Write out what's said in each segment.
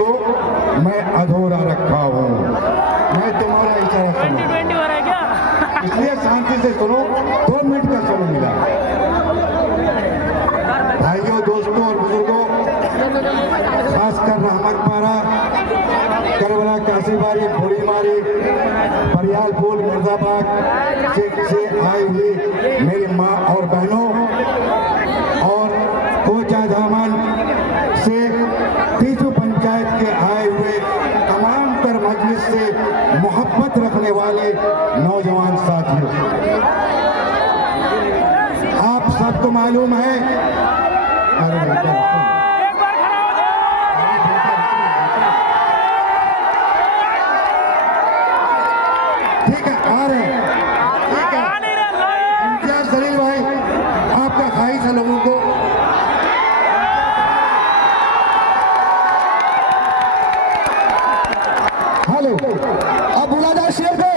को मैं अधूरा रखा हूँ। मैं तुम्हारा इशारा सुनूं, इसलिए शांति से सुनो। 2 मिनट का समय मिला। भाइयों, दोस्तों और बुजुर्गों, खासकर रहमतपारा, करबला, काशीबारी, बुढ़ीमारी, बरियालपुर, मुर्दाबाद से आई हुई मेरी माँ और बहनों और कोचा दामन से तीजू पंचायत के आए हुए तमाम तर मजलिस से मोहब्बत रखने वाले नौजवान साथियों, आप सबको मालूम है, ठीक है, आ रहे हैं, ठीक है। इम्तियाज जलील भाई, आपका ख्वाहिश है लोगों को। हेलो, अब बुला जाए शेर को।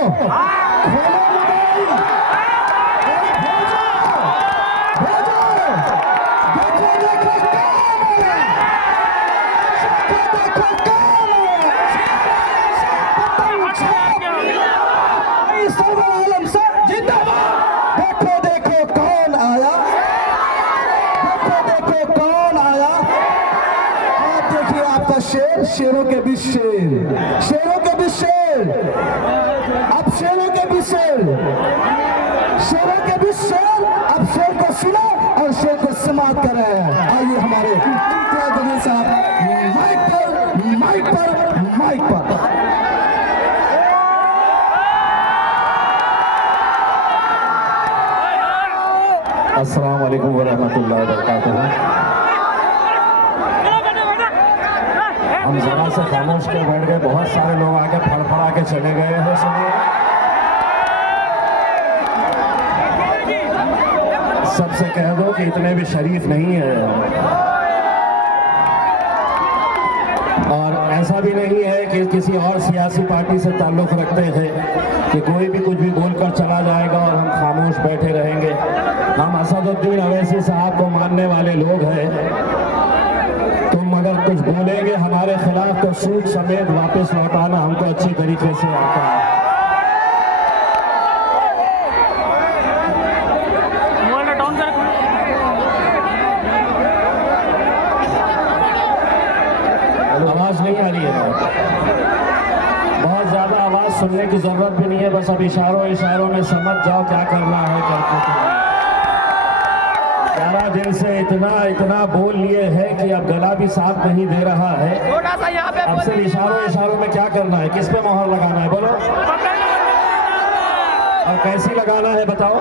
शेरों के बीच शेर, शेरों के बीच शेर, अब शेरों के बीच शेर, शेरों के बीच शेर, अब शेर को सुनो और शेर को समाप्त कर रहे हैं। आइए हमारे इम्तियाज जलील साहब माइक पर, माइक पर, माइक पर। अस्सलाम वालेकुम वरहमतुल्लाहि वबरकातुहू। हम जरा से खामोश के बैठ गए, बहुत सारे लोग आके फड़फड़ा के चले गए हैं। सुनिए, सबसे कह दो कि इतने भी शरीफ नहीं है, और ऐसा भी नहीं है कि किसी और सियासी पार्टी से ताल्लुक रखते हैं कि कोई भी कुछ भी बोलकर चला जाएगा और हम खामोश बैठे रहेंगे। हम असदुद्दीन अवैसी साहब को मानने वाले लोग हैं। तुम अगर कुछ बोलेंगे हमारे खिलाफ तो सूद समेत वापस लौटाना हमको अच्छी तरीके से आता है। आवाज नहीं आ रही है, बहुत ज्यादा आवाज सुनने की जरूरत भी नहीं है, बस अब इशारों इशारों में समझ जाओ क्या करना है करके। 11 दिन से इतना बोल लिए हैं कि अब गला भी साथ नहीं दे रहा है। अब सिर्फ इशारों इशारों में क्या करना है, किस पे मोहर लगाना है बोलो, और कैसी लगाना है बताओ।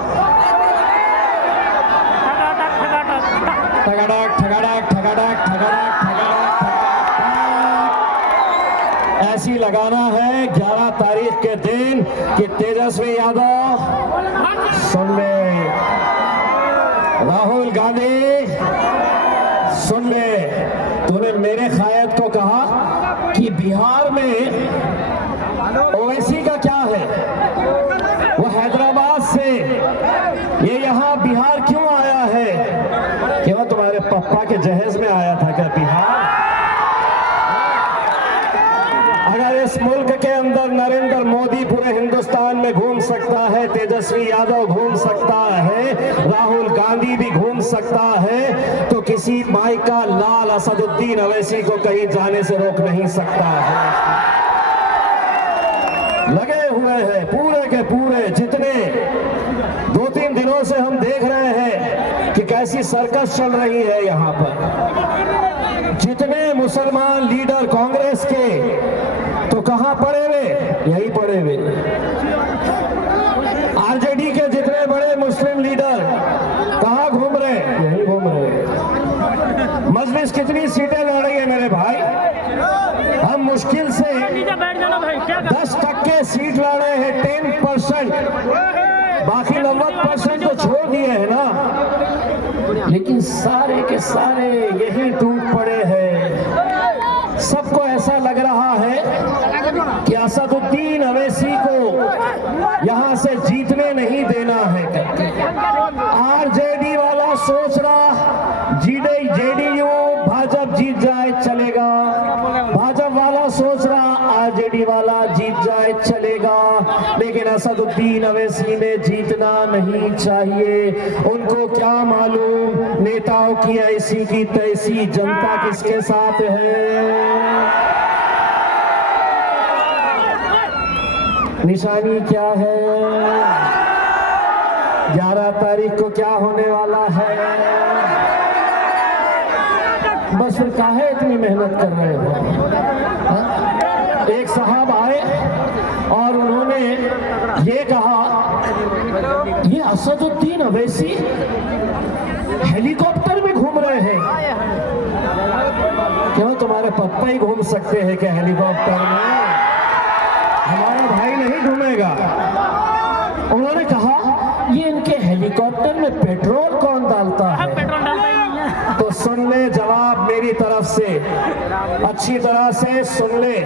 ठगड़क ठगड़क ठगड़क ठगड़क ठगड़क, ऐसी लगाना है 11 तारीख के दिन कि तेजस्वी यादव सुन ले, राहुल गांधी सुन ले, तूने मेरे कायद को कहा कि बिहार में ओवैसी का क्या है, वो हैदराबाद से ये यहाँ बिहार क्यों आया है, कि वो तुम्हारे पप्पा के जहेज में आया था क्या बिहार? अगर इस मुल्क के अंदर नरेंद्र मोदी पूरे हिंदुस्तान में घूम सकता है, तेजस्वी यादव घूम सकता है, राहुल गांधी भी घूम सकता है, तो किसी माई का लाल असदुद्दीन अवैसी को कहीं जाने से रोक नहीं सकता है। लगे हुए हैं पूरे के पूरे, जितने 2-3 दिनों से हम देख रहे हैं कि कैसी सर्कस चल रही है यहाँ पर। जितने मुसलमान लीडर कांग्रेस के, तो कहां पड़े हुए, यही पड़े हुए। आरजेडी के जितने बड़े मुस्लिम लीडर कहां घूम रहे, यही घूम रहे। मजलिस कितनी सीटें लड़ रही है मेरे भाई, हम मुश्किल से 10% सीट लड़ रहे हैं, 10%, बाकी 90% तो छोड़ दिए हैं ना, लेकिन सारे के सारे यही टूट पड़े हैं। सबको ऐसा लग रहा है कि असदुद्दीन अवैसी को यहां से जीतने नहीं देना है। आरजेडी वाला सोच रहा जेडीयू भाजपा जीत जाए चलेगा, भाजपा वाला सोच रहा आरजेडी वाला जीत जाए चलेगा, लेकिन असदुद्दीन अवैसी ने जीतना नहीं चाहिए। उनको क्या मालूम नेताओं की ऐसी की तैसी, जनता किसके साथ है। निशानी क्या है, 11 तारीख को क्या होने वाला है। बस फिर काहे इतनी मेहनत कर रहे हो। एक साहब आए और उन्होंने ये कहा, ये असदुद्दीन अवैसी हेलीकॉप्टर में घूम रहे हैं। क्यों, तुम्हारे पप्पा ही घूम सकते हैं क्या हेलीकॉप्टर में? हमारा भाई नहीं घूमेगा। उन्होंने कहा, ये इनके हेलीकॉप्टर में पेट्रोल कौन डालता है? तो सुन ले जवाब मेरी तरफ से, अच्छी तरह से सुन ले।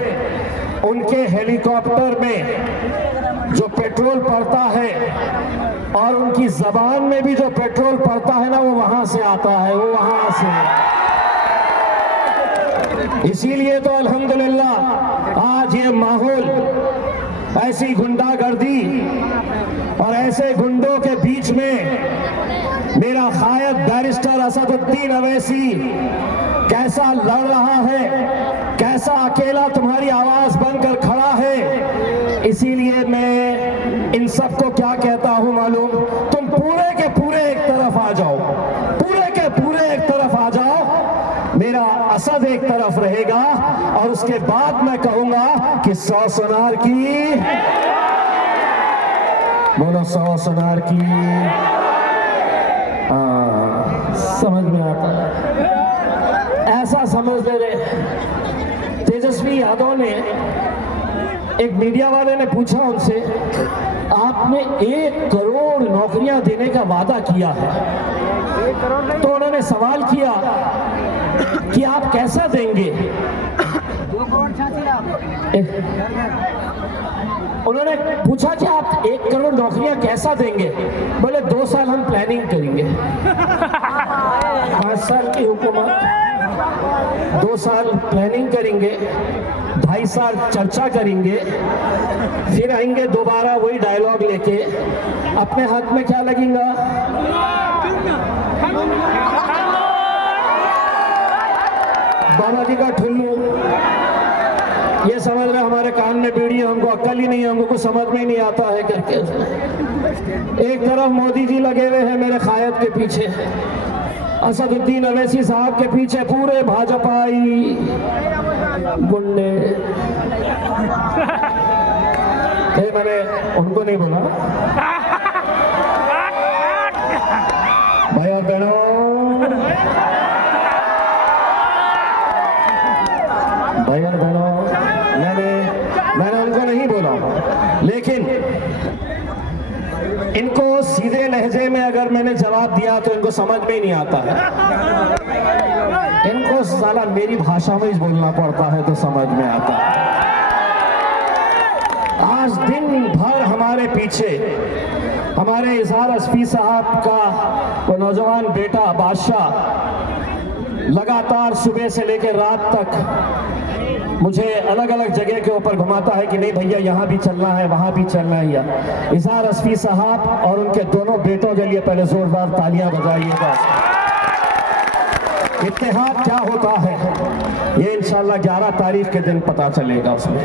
उनके हेलीकॉप्टर में जो पेट्रोल पड़ता है और उनकी जबान में भी जो पेट्रोल पड़ता है ना, वो वहां से आता है, वो वहां से। इसीलिए तो अल्हम्दुलिल्लाह आज ये माहौल, ऐसी गुंडागर्दी और ऐसे गुंडों के बीच में मेरा कायद बैरिस्टर असदुद्दीन अवैसी कैसा लड़ रहा है, कैसा अकेला तुम्हारी आवाज बनकर खड़ा है। इसीलिए मैं इन सबको क्या कहता हूं मालूम, तुम पूरे के पूरे एक तरफ आ जाओ, पूरे के पूरे एक तरफ आ जाओ। मेरा असद एक तरफ रहेगा और उसके बाद मैं कहूंगा कि 100 सोनार की, बोलो 100 सोनार की। समझ में आता है, ऐसा समझ ले रहे। तेजस्वी यादव ने, एक मीडिया वाले ने पूछा उनसे, आपने 1 करोड़ नौकरियां देने का वादा किया है, तो उन्होंने सवाल किया कि आप कैसा देंगे। उन्होंने पूछा कि आप 1 करोड़ नौकरियां कैसा देंगे। बोले 2 साल हम प्लानिंग करेंगे। 5 साल की हुकूमत, 2 साल प्लानिंग करेंगे, 2.5 साल चर्चा करेंगे, फिर आएंगे दोबारा वही डायलॉग लेके। अपने हाथ में क्या लगेगा? बाबा जी का ठुल्लू। ये समझ रहे हमारे कान में बीड़ी, हमको अक्ल ही नहीं है, हमको कुछ समझ में ही नहीं आता है करके। एक तरफ मोदी जी लगे हुए हैं मेरे कायद के पीछे, असदुद्दीन अवैसी साहब के पीछे पूरे भाजपाई गुंडे। मैंने उनको नहीं बोला, भाई और बहनों, भाई और बहनों, मैंने उनको नहीं बोला, लेकिन इनको सीधे लहजे में अगर मैंने जवाब दिया तो इनको समझ में ही नहीं आता है। इनको साला मेरी भाषा में ही बोलना पड़ता है तो समझ में आता है। आज दिन भर हमारे पीछे हमारे इजहार अस्फी साहब का वो नौजवान बेटा बादशाह लगातार सुबह से लेकर रात तक मुझे अलग अलग जगह के ऊपर घुमाता है कि नहीं भैया यहाँ भी चलना है, वहाँ भी चलना है। या इजहार अस्फी साहब और उनके दोनों बेटों के लिए पहले जोरदार तालियां बजाइएगा। इत्तेहाद क्या होता है ये इंशाल्लाह 11 तारीख के दिन पता चलेगा उसमें।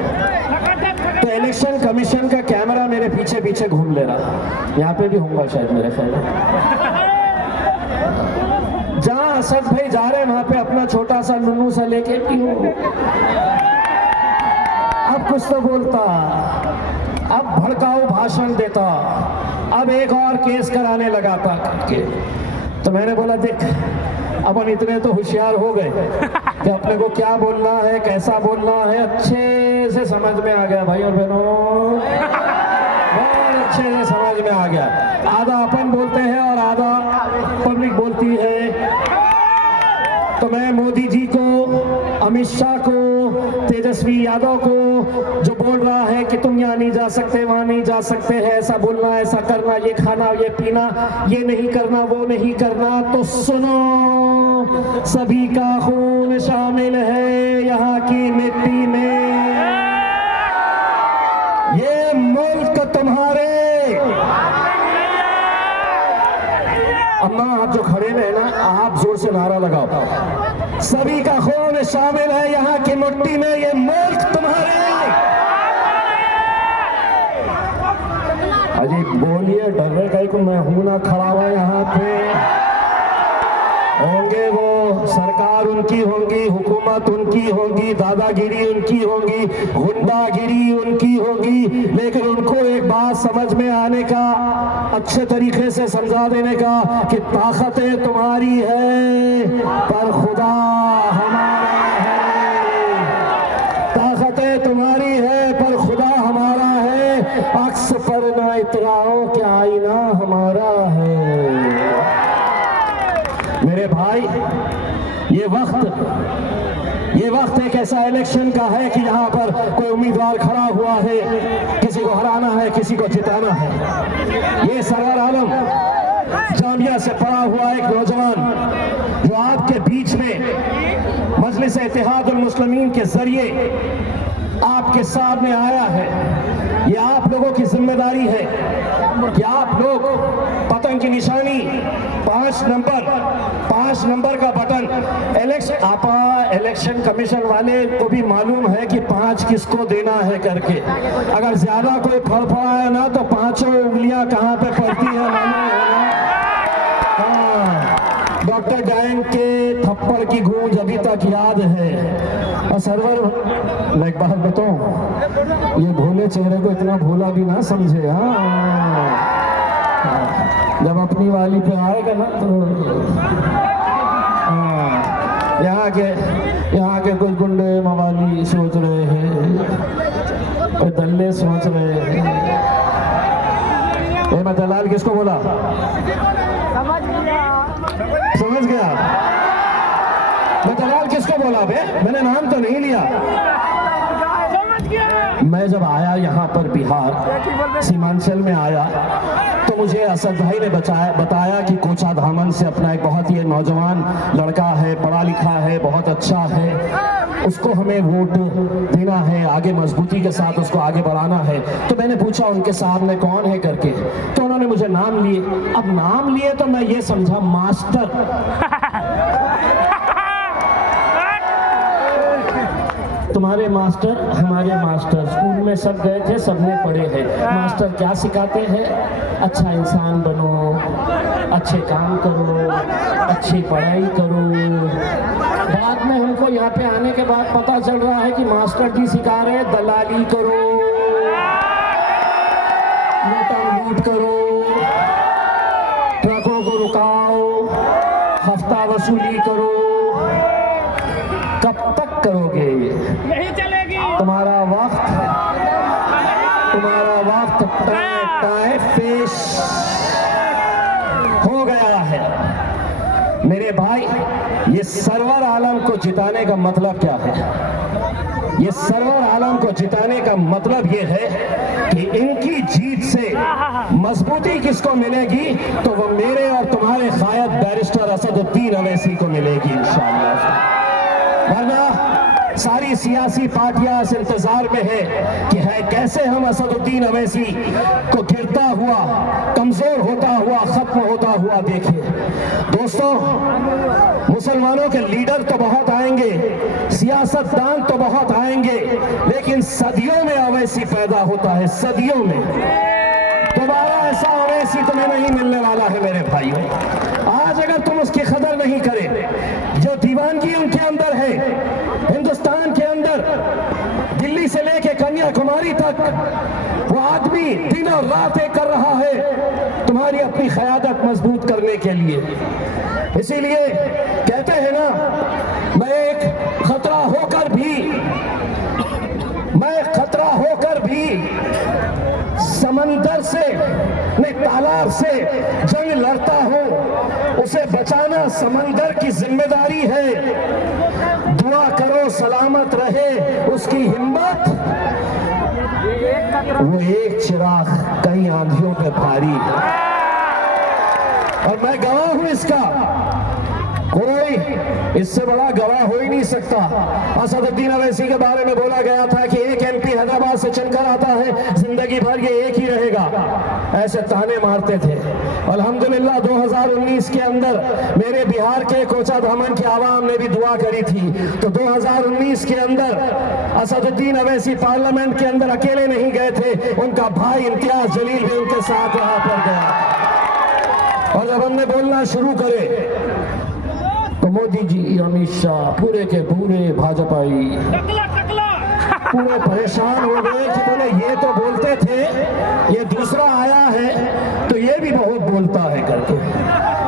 तो इलेक्शन कमीशन का कैमरा मेरे पीछे पीछे घूम ले रहा, यहाँ पे भी होगा शायद मेरे ख्याल में। जहां असद भाई जा रहे हैं वहां पे अपना छोटा सा नुन्नू सा लेके क्यों, अब कुछ तो बोलता, अब भड़काऊ भाषण देता, अब एक और केस कराने लगा था करके। तो मैंने बोला देख, अब हम इतने तो होशियार हो गए कि अपने को क्या बोलना है, कैसा बोलना है अच्छे से समझ में आ गया। भाई और बहनों, बहुत अच्छे से समझ में आ गया। आधा अपन बोलते हैं और आधा पब्लिक बोलती है। तो मैं मोदी जी को, अमित शाह को, तेजस्वी यादव को जो बोल रहा है कि तुम यहाँ नहीं जा सकते, वहाँ नहीं जा सकते हैं, ऐसा बोलना, ऐसा करना, ये खाना, ये पीना, ये नहीं करना, वो नहीं करना, तो सुनो, सभी का खून शामिल है यहाँ की मिट्टी में। ये मुल्क तुम्हारे। अम्मा आप जो खड़े रहे ना, आप जोर से नारा लगाओ, सभी का खून शामिल है यहाँ की मिट्टी में, ये मुल्क तुम्हारे। अजी बोलिए, डरने का को मैं हूं ना खड़ा हुआ यहाँ पे। होंगे वो सरकार उनकी होगी, हुकूमत उनकी होगी, दादागिरी उनकी होगी, गुंडागिरी उनकी होगी, लेकिन उनको एक बात समझ में आने का, अच्छे तरीके से समझा देने का कि ताकतें तुम्हारी है पर खुदा हमारा है। ताकतें तुम्हारी है पर खुदा हमारा है। अक्स पर ना इतराओ कि आईना हमारा है। मेरे भाई, ये वक्त एक ऐसा इलेक्शन का है कि यहाँ पर कोई उम्मीदवार खड़ा हुआ है, किसी को हराना है, किसी को जिताना है। ये सरवर आलम जामिया से पढ़ा हुआ एक नौजवान जो आपके बीच में मजलिस इत्तेहादुल मुस्लिमीन के जरिए आपके सामने आया है, ये आप लोगों की जिम्मेदारी है कि आप लोग पतंग की निशानी 5 नंबर का बटन, इलेक्शन कमीशन वाले को भी मालूम है कि 5 किसको देना है करके। अगर ज्यादा कोई फड़फड़ाया ना तो 5 उंगलियां कहाँ पे पड़ती है मालूम है ना। हाँ, डॉक्टर डायन के थप्पड़ की गूंज अभी तक याद है। और सरवर, मैं एक बात बताऊं, ये भोले चेहरे को इतना भोला भी ना समझे। हाँ, जब अपनी वाली पे आएगा ना तो यहाँ के कुछ गुंडे मवाली सोच रहे हैं, कोई दल्ले सोच रहे हैं। मैं दलाल किसको बोला? समझ गया? मैं दलाल किसको बोला बे? मैंने नाम तो नहीं लिया। मैं जब आया यहाँ पर बिहार सीमांचल में आया तो मुझे असद भाई ने बताया कि कोचा धामन से अपना एक बहुत ही नौजवान लड़का है, पढ़ा लिखा है, बहुत अच्छा है, उसको हमें वोट देना है, आगे मजबूती के साथ उसको आगे बढ़ाना है। तो मैंने पूछा उनके सामने कौन है करके, तो उन्होंने मुझे नाम लिए। अब नाम लिए तो मैं ये समझा मास्टर। तुम्हारे मास्टर, हमारे मास्टर, स्कूल में सब गए थे, सबने पढ़े हैं। मास्टर क्या सिखाते हैं? अच्छा इंसान बनो, अच्छे काम करो, अच्छी पढ़ाई करो। बाद में हमको यहाँ पे आने के बाद पता चल रहा है कि मास्टर जी सिखा रहे हैं दलाली करो, लूट करो, ट्रकों को रुकाओ, हफ्ता वसूली करो। कब तक करोगे? नहीं चलेगी। तुम्हारा वक्त पेश हो गया है। मेरे भाई, ये सरवर आलम को जिताने का मतलब क्या है? ये सरवर आलम को जिताने का मतलब ये है कि इनकी जीत से मजबूती किसको मिलेगी? तो वो मेरे और तुम्हारे कायद बैरिस्टर असदुद्दीन अवैसी को मिलेगी इंशाअल्लाह। वरना सारी सियासी पार्टियां इस इंतजार में है कैसे हम असदुद्दीन अवैसी को गिरता हुआ, कमजोर होता हुआ, खत्म होता हुआ देखें। दोस्तों, मुसलमानों के लीडर तो बहुत आएंगे, सियासतदान तो बहुत आएंगे, लेकिन सदियों में अवैसी पैदा होता है, सदियों में। दोबारा ऐसा अवैसी तुम्हें नहीं मिलने वाला है मेरे भाइयों। आज अगर तुम उसकी कदर नहीं करें, जो दीवानगी उनके अंदर है, हिंदुस्तान के अंदर दिल्ली से लेके कन्याकुमारी तक वो आदमी दिन और रात एक कर रहा है तुम्हारी अपनी क़यादत मजबूत करने के लिए। इसीलिए कहते हैं ना, मैं खतरा होकर भी समंदर से नहीं, तालाब से जंग लड़ता हूं, उसे बचाना समंदर की जिम्मेदारी है। दुआ करो सलामत रहे उसकी हिम्मत, वो एक चिराग कई आंधियों पे भारी है। और मैं गवाह हूं इसका। कोई इससे बड़ा गवाह हो ही नहीं सकता। असदुद्दीन अवैसी के बारे में बोला गया था कि एक एमपी हैदराबाद से चुनकर आता है, जिंदगी भर ये एक ही रहेगा, ऐसे ताने मारते थे। अल्हम्दुलिल्लाह 2019 के अंदर मेरे बिहार के कोचाधामन की आवाम ने भी दुआ करी थी, तो 2019 के अंदर असदुद्दीन अवैसी पार्लियामेंट के अंदर अकेले नहीं गए थे, उनका भाई इम्तियाज जलील भी उनके साथ वहां पर गया। और जब हमने बोलना शुरू करे तो मोदी जी, अमित शाह, पूरे के पूरे भाजपाई पूरे परेशान हो गए कि बोले ये तो बोलते थे, ये दूसरा आया है तो ये भी बहुत बोलता है करके।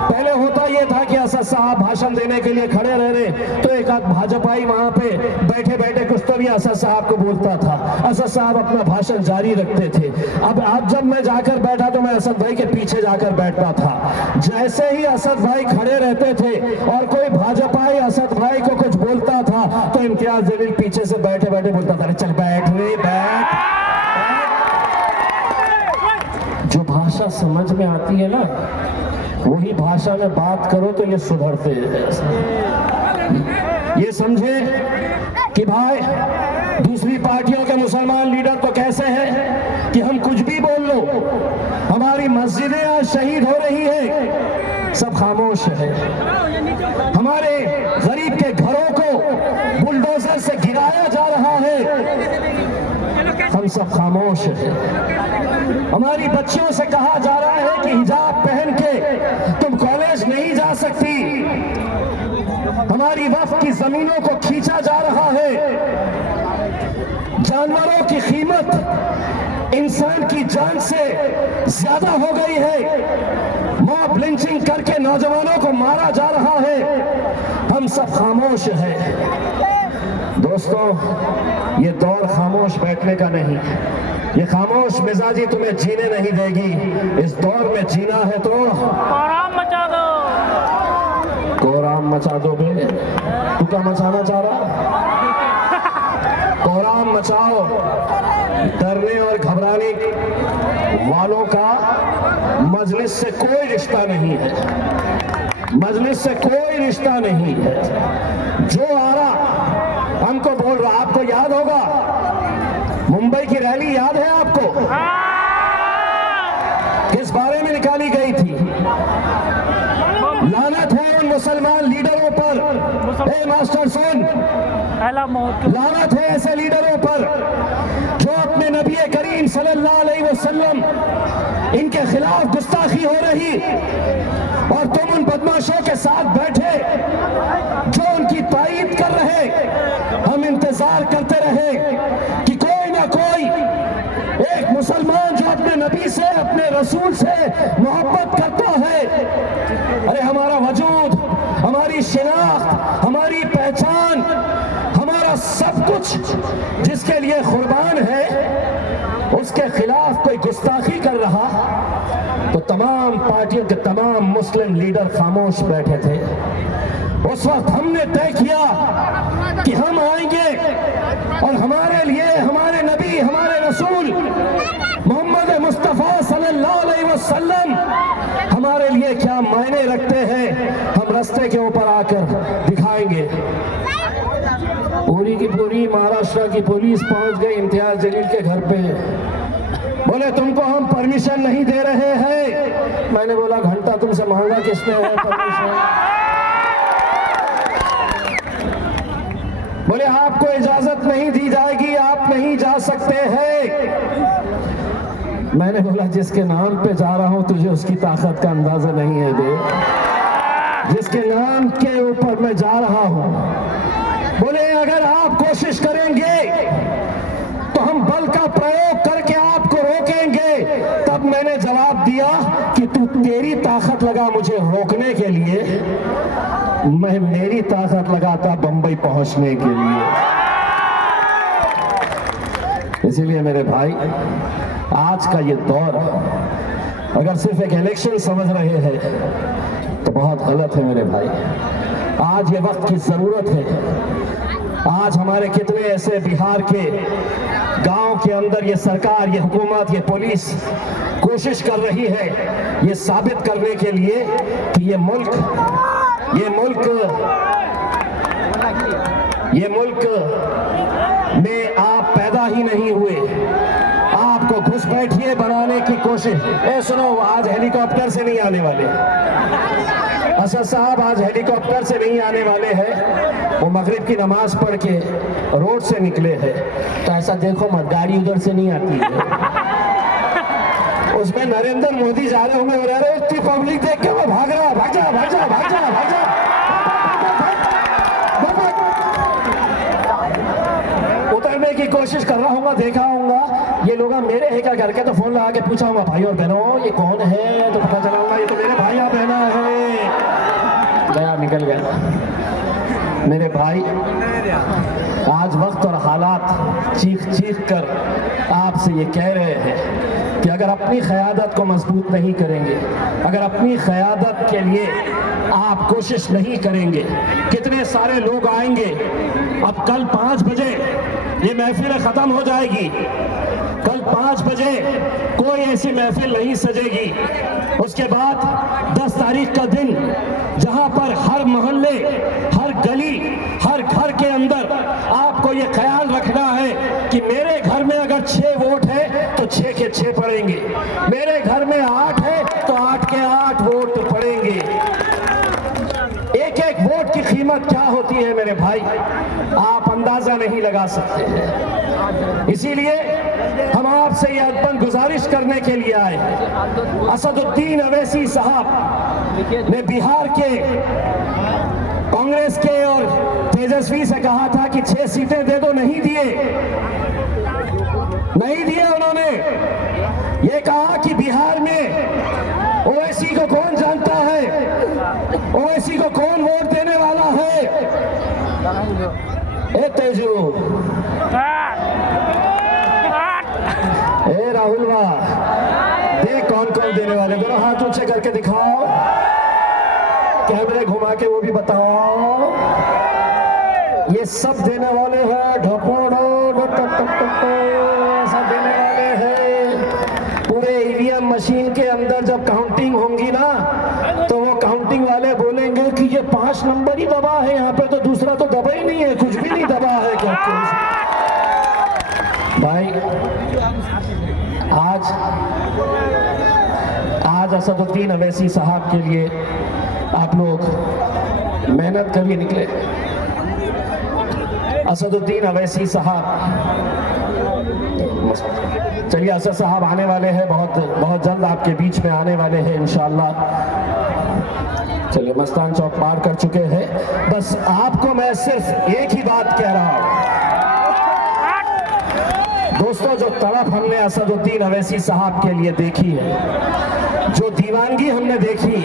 पहले होता ये था कि असद साहब भाषण देने के लिए खड़े रह रहे तो एक आध भाजपाई वहां पे बैठे बैठे कुछ तो भी असद साहब को बोलता था, असद साहब अपना भाषण जारी रखते थे। अब आज जब मैं जाकर बैठा तो मैं असद भाई के पीछे जाकर बैठता था। जैसे ही असद भाई खड़े रहते थे और कोई भाजपाई असद भाई को कुछ बोलता था तो इम्तियाज जलील पीछे से बैठे बैठे बोलता था, चल बैठ रे बैठ। जो भाषा समझ में आती है ना, वही भाषा में बात करो तो ये सुधरते हैं। ये समझे कि भाई दूसरी पार्टियों के मुसलमान लीडर तो कैसे हैं कि हम कुछ भी बोल लो, हमारी मस्जिदें आज शहीद हो रही है, सब खामोश है। हमारे गरीब के घरों को बुलडोजर से गिराया जा रहा है, हम सब खामोश है। हमारी बच्चियों से कहा जा रहा है कि हिजाब पहन के तुम कॉलेज नहीं जा सकती। हमारी वक्फ की जमीनों को खींचा जा रहा है। जानवरों की कीमत इंसान की जान से ज्यादा हो गई है। मॉब लिंचिंग करके नौजवानों को मारा जा रहा है, हम सब खामोश हैं। दोस्तों, ये दौर खामोश बैठने का नहीं, ये खामोश मिजाजी तुम्हें जीने नहीं देगी। इस दौर में जीना है तो कोहराम मचा दो। कोहराम मचा दो बे, तू क्या मचाना चाह रहा? कोहराम मचाओ। डरने और घबराने वालों का मजलिस से कोई रिश्ता नहीं है, मजलिस से कोई रिश्ता नहीं है। जो आ रहा हमको बोल रहा, आपको याद होगा मुंबई की रैली, याद है आपको? किस बारे में निकाली गई थी? लानत है उन मुसलमान लीडरों पर। ए मास्टर सुन, लानत है ऐसे लीडरों पर जो अपने नबी करीम सल्लल्लाहु अलैहि वसल्लम इनके खिलाफ गुस्ताखी हो रही और तुम उन बदमाशों के साथ बैठे जो उनकी तायीद कर रहे। हम इंतजार करते रहे कि कोई ना कोई एक मुसलमान जो अपने नबी से, अपने रसूल से मोहब्बत करता है, अरे हमारा वजूद, हमारी शिनाख्त, हमारी पहचान, हमारा सब कुछ जिसके लिए कुर्बान है, उसके खिलाफ कोई गुस्ताखी कर रहा तो तमाम पार्टियों के तमाम मुस्लिम लीडर खामोश बैठे थे। उस वक्त हमने तय किया कि हम आएंगे और हमारे लिए हमारे नबी, हमारे रसूल मोहम्मद मुस्तफ़ा सल्लल्लाहु अलैहि वसल्लम हमारे लिए क्या मायने रखते हैं, हम रास्ते के ऊपर आकर दिखाएंगे। पूरी की पूरी महाराष्ट्र की पुलिस पहुंच गई इम्तियाज जलील के घर पे। बोले तुमको हम परमिशन नहीं दे रहे हैं। मैंने बोला घंटा तुमसे मांगा किसने है परमिशन? बोले आपको इजाजत नहीं दी जाएगी, आप नहीं जा सकते हैं। मैंने बोला जिसके नाम पे जा रहा हूं तुझे उसकी ताकत का अंदाजा नहीं है बे, जिसके नाम के ऊपर मैं जा रहा हूं। बोले अगर आप कोशिश करेंगे तो हम बल का प्रयोग करके आपको रोकेंगे। तब मैंने जवाब दिया कि तू तेरी ताकत लगा मुझे रोकने के लिए, मैं मेरी ताकत लगाता बंबई पहुंचने के लिए। इसीलिए मेरे भाई, आज का ये दौर अगर सिर्फ एक इलेक्शन समझ रहे हैं तो बहुत गलत है मेरे भाई। आज ये वक्त की जरूरत है। आज हमारे कितने ऐसे बिहार के गांव के अंदर ये सरकार, ये हुकूमत, ये पुलिस कोशिश कर रही है ये साबित करने के लिए कि ये मुल्क ये मुल्क में आप पैदा ही नहीं हुए, आपको घुसपैठिए बनाने की कोशिश। सुनो, आज हेलीकॉप्टर से नहीं आने वाले असद साहब, आज हेलीकॉप्टर से नहीं आने वाले हैं। वो मगरिब की नमाज पढ़ के रोड से निकले हैं। तो ऐसा देखो मत, गाड़ी उधर से नहीं आती है। उसमें नरेंद्र मोदी जा रहे होंगे, इतनी पब्लिक देख के वो भाग रहा, भाग जा भाग जा भाग जा भाग जा। उतरने की कोशिश कर रहा हूँगा, देखा होगा ये लोग मेरे है क्या करके, तो फोन लगा के पूछा होगा, भाई और बहनों ये कौन है, तो पता चला होगा ये तो मेरे भाई और बहना है। गया, निकल गया। मेरे भाई, आज वक्त और हालात चीख चीख कर आपसे ये कह रहे हैं कि अगर अपनी क़यादत को मजबूत नहीं करेंगे, अगर अपनी क़यादत के लिए आप कोशिश नहीं करेंगे, कितने सारे लोग आएंगे। अब कल 5 बजे ये महफिल ख़त्म हो जाएगी। कल 5 बजे कोई ऐसी महफिल नहीं सजेगी। उसके बाद 10 तारीख का दिन, जहां पर हर मोहल्ले, हर गली, हर घर के अंदर आपको ये ख्याल रखना है कि मेरे घर में अगर 6 वोट है तो 6 के 6 पड़ेंगे, मेरे घर में 8 है तो 8 के 8 वोट पड़ेंगे। एक एक वोट की कीमत क्या होती है मेरे भाई, आप अंदाजा नहीं लगा सकते हैं। इसीलिए हम आपसे ये अदबन गुजारिश करने के लिए आए। असदुद्दीन अवैसी साहब ने बिहार के कांग्रेस के और तेजस्वी से कहा था कि 6 सीटें दे दो, नहीं दिए, नहीं दिए। उन्होंने ये कहा कि बिहार में ओवैसी को कौन जानता है, ओवैसी को कौन वोट देने वाला है। ए तेजू, ए राहुल वाह, देख कौन कौन देने वाले, दोनों हाथ ऊंचे करके दिखाओ, कैमरे घुमा के वो भी बताओ। ये सब देने वाले हैं, ढोपोड़ो सब देने वाले हैं। पूरे ईवीएम मशीन के अंदर जब काउंटिंग होंगी ना, तो वो काउंटिंग वाले बोलेंगे कि ये 5 नंबर ही दबा है, यहाँ पे तो दूसरा तो दबा ही नहीं है, कुछ भी नहीं दबा है। क्या भाई, आज असदुद्दीन अवैसी साहब के लिए आप लोग मेहनत करके निकले। असदुद्दीन अवैसी साहब, चलिए असद साहब आने वाले हैं, बहुत जल्द आपके बीच में आने वाले हैं इंशाअल्लाह। चलिए, मस्तान चौक पार कर चुके हैं। बस आपको मैं सिर्फ एक ही बात कह रहा हूं दोस्तों, जो तड़प हमने असदुद्दीन अवैसी साहब के लिए देखी है, जो दीवानगी हमने देखी